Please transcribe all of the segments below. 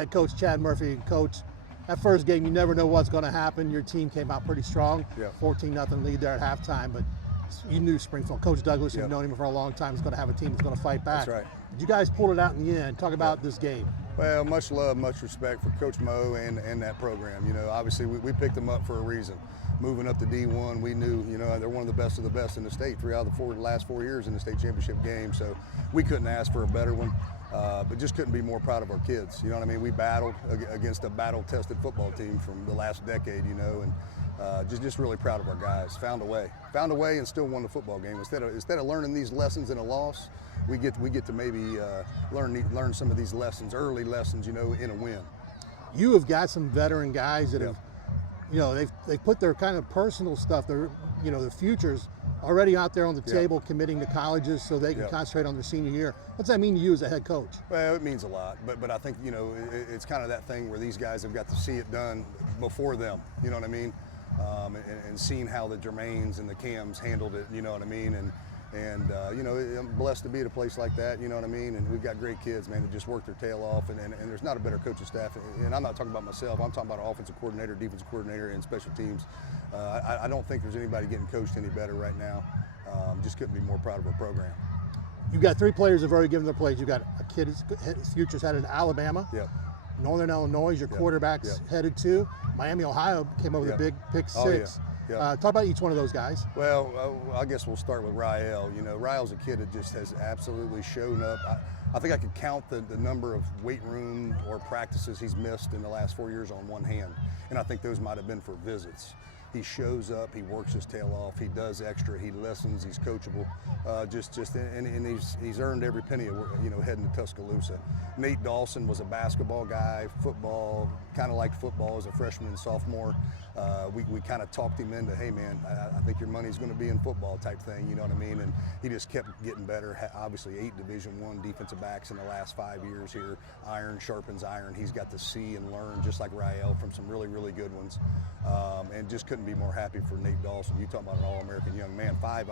head coach Chad Murphy. Coach, that first game, you never know what's going to happen. Your team came out pretty strong, 14-0 lead there at halftime, but you knew Springfield. Coach Douglas, you've known him for a long time, is going to have a team that's going to fight back. That's right. But you guys pulled it out in the end. Talk about this game. Well, much love, much respect for Coach Mo and that program. You know, obviously we picked them up for a reason. Moving up to D1, we knew, you know, they're one of the best in the state. 3 out of the last 4 years in the state championship game. So we couldn't ask for a better one, but just couldn't be more proud of our kids. You know what I mean? We battled against a battle-tested football team from the last decade, you know, and just really proud of our guys. Found a way and still won the football game. Instead of learning these lessons in a loss, we get to maybe learn some of these lessons, early lessons, you know, in a win. You have got some veteran guys that have, you know, they've put their kind of personal stuff, their, you know, their futures already out there on the table, committing to colleges so they can concentrate on their senior year. What's that mean to you as a head coach? Well, it means a lot, but I think, you know, it's kind of that thing where these guys have got to see it done before them. You know what I mean? And seeing how the Jermaines and the Cams handled it. You know what I mean? And you know, I'm blessed to be at a place like that, you know what I mean? And we've got great kids, man, that just work their tail off, and there's not a better coaching staff. And I'm not talking about myself, I'm talking about our offensive coordinator, defensive coordinator, and special teams. I don't think there's anybody getting coached any better right now. Just couldn't be more proud of our program. You've got 3 players that have already given their plays. You've got a kid his future's headed to Alabama. Northern Illinois, your quarterback's headed to. Miami, Ohio came up with a big pick 6. Talk about each one of those guys. Well, I guess we'll start with Rihyael. You know, Rihyael's a kid that just has absolutely shown up. I think I could count the number of weight room or practices he's missed in the last 4 years on one hand. And I think those might have been for visits. He shows up, he works his tail off, he does extra, he listens, he's coachable, and he's earned every penny of, you know, heading to Tuscaloosa. Nate Dawson was a basketball guy, football, kind of liked football as a freshman and sophomore. We kind of talked him into, hey man, I think your money's going to be in football type thing, you know what I mean? And he just kept getting better. Obviously 8 Division I defensive backs in the last 5 years here. Iron sharpens iron. He's got to see and learn just like Rihyael from some really, really good ones. And just couldn't be more happy for Nate Dawson. You talk about an All-American young man, 5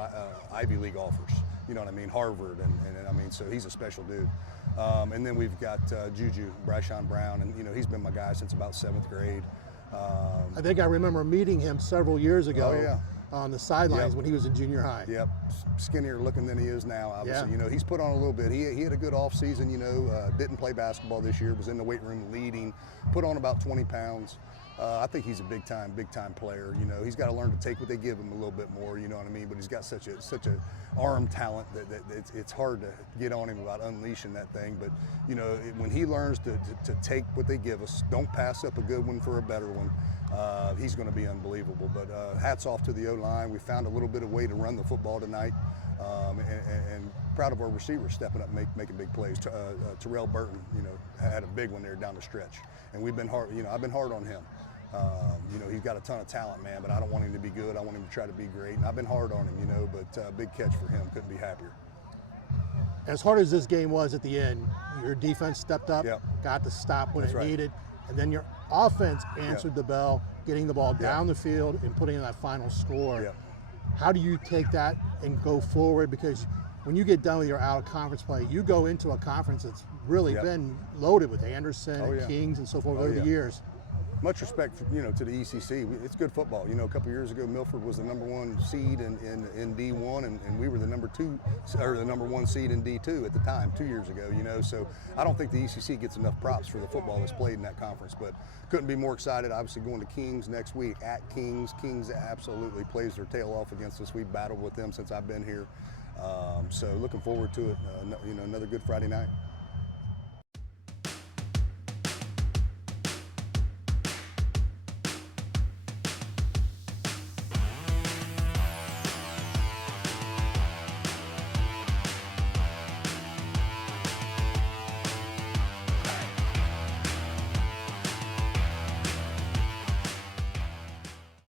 Ivy League offers, you know what I mean? Harvard, and I mean, so he's a special dude. And then we've got Juju, Bryshawn Brown, and you know, he's been my guy since about 7th grade. I think I remember meeting him several years ago on the sidelines when he was in junior high. Skinnier looking than he is now, obviously. You know, he's put on a little bit. He had a good off season, you know, didn't play basketball this year, was in the weight room leading, put on about 20 pounds. I think he's a big time player. You know, he's got to learn to take what they give him a little bit more. You know what I mean? But he's got such a arm talent that it's hard to get on him without unleashing that thing. But you know, when he learns to take what they give us, don't pass up a good one for a better one, he's going to be unbelievable. But hats off to the O-line. We found a little bit of way to run the football tonight, and proud of our receivers stepping up, making big plays. Terrell Burton, you know, had a big one there down the stretch, and we've been hard. You know, I've been hard on him. You know, he's got a ton of talent, man, but I don't want him to be good. I want him to try to be great. And I've been hard on him, you know, but big catch for him. Couldn't be happier. As hard as this game was at the end, your defense stepped up, got the stop when it needed, and then your offense answered the bell, getting the ball down the field and putting in that final score. How do you take that and go forward? Because when you get done with your out-of-conference play, you go into a conference that's really been loaded with Anderson and Kings and so forth over the years. Much respect, for, you know, to the ECC. It's good football. You know, a couple years ago, Milford was the #1 seed in D1, and we were the #1 seed in D2 at the time, 2 years ago. You know, so I don't think the ECC gets enough props for the football that's played in that conference. But couldn't be more excited. Obviously, going to Kings next week at Kings. Kings absolutely plays their tail off against us. We've battled with them since I've been here. So looking forward to it. You know, another good Friday night.